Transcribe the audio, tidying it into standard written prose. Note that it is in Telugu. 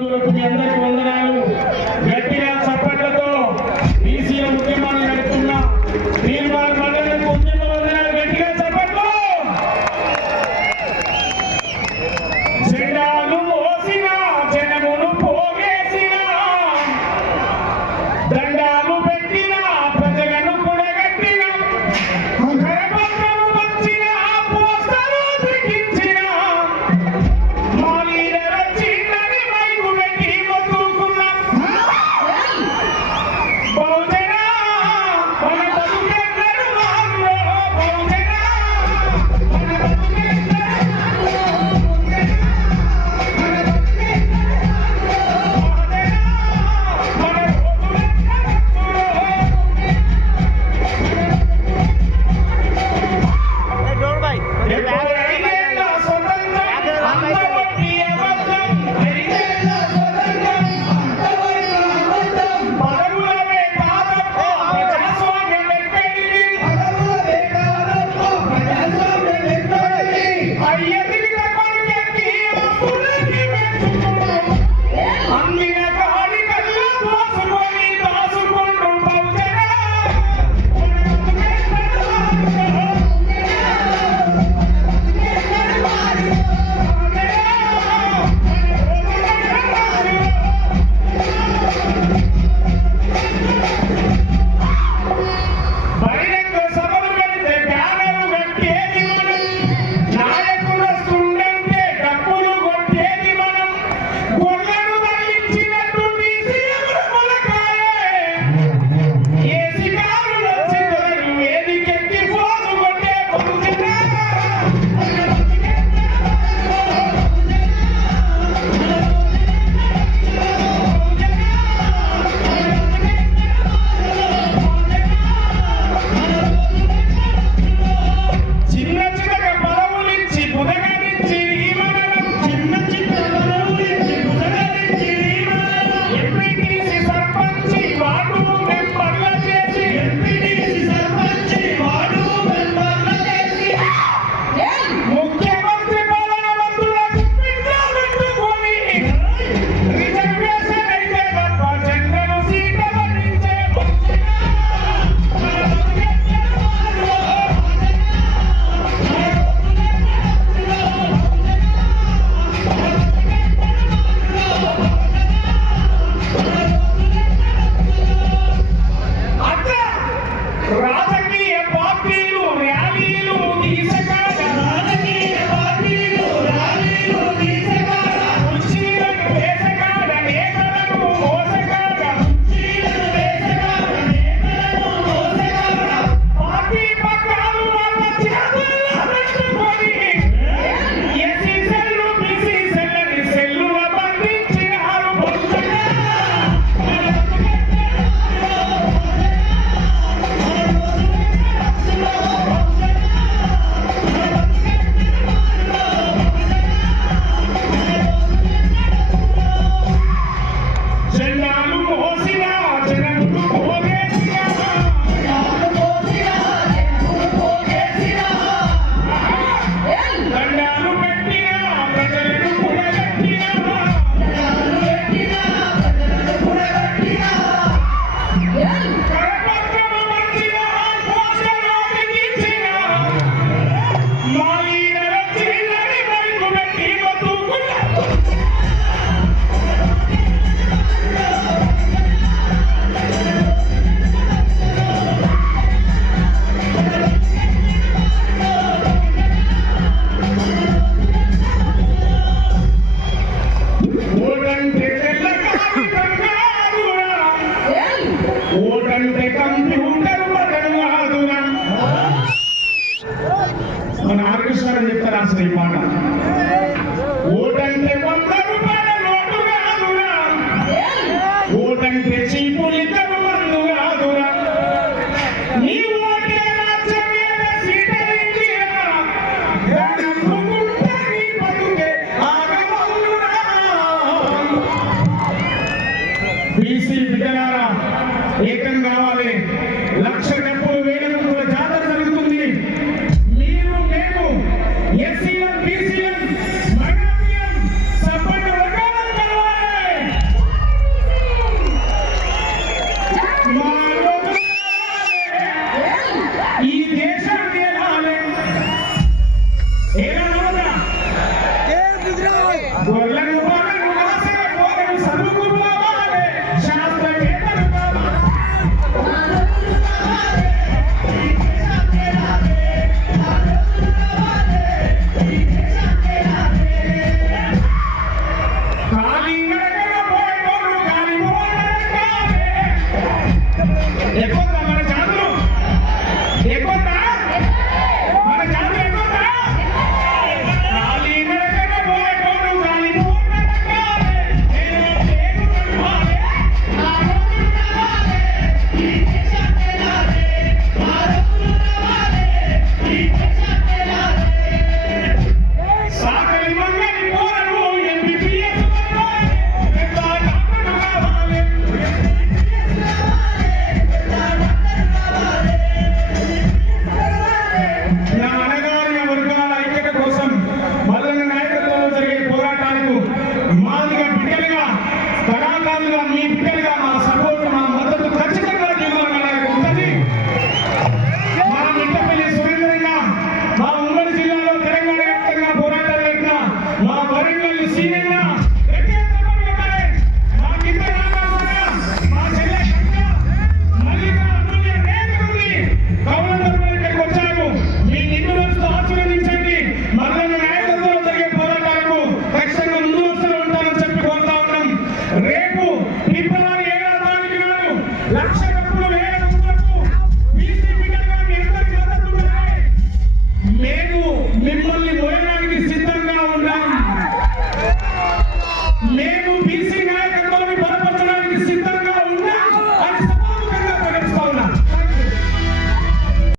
బంధువులకు మీ అందరికీ వందనాలు. గట్టిగా చప్పట్లతో బీసీ ఉద్యమాన్ని నడుపుతున్న తీర్మాన మండలికి ఉద్యమ వందనాలు. గట్టిగా చప్పట్లు. జెండాలు మోసిన జనమును పోగేసిన దండాలు పెట్టిన ప్రజలను కూడగట్టిన కరపత్రము వచ్చిన పోస్టరు తికించిన మా లీడర్ వచ్చిందని మైకు పెట్టి మొత్తుకున్న బహుజన మన బతుకెద్దరు మాలో బహుజన మన బతుకెద్దరు ఓటంటే కంప్యూటర్ బటన్ కాదురా. మన ఆర్కెస్ట్రా చెప్తారు అసలు ఈ మాట. ఓటంటే 100 రూపాయల నోటు కాదురా. ఓటంటే చీపులిద్దరు మందు కాదురా. నీ ఓటే రాజ్యమేద సీటరించిరా. గణముకుంటే నీ బతుకే ఆగమల్లురా. బీసీ బిడ్డలారా ఏకం కావాలి. లక్ష డబ్బులు వేల జాతర జరుగుతుంది. మీరు మేము ఎస్సీఎం బీసీఎం మైనారిటీఎం సబ్బండ వర్గాలను కలవాలి. మీ బిడ్డ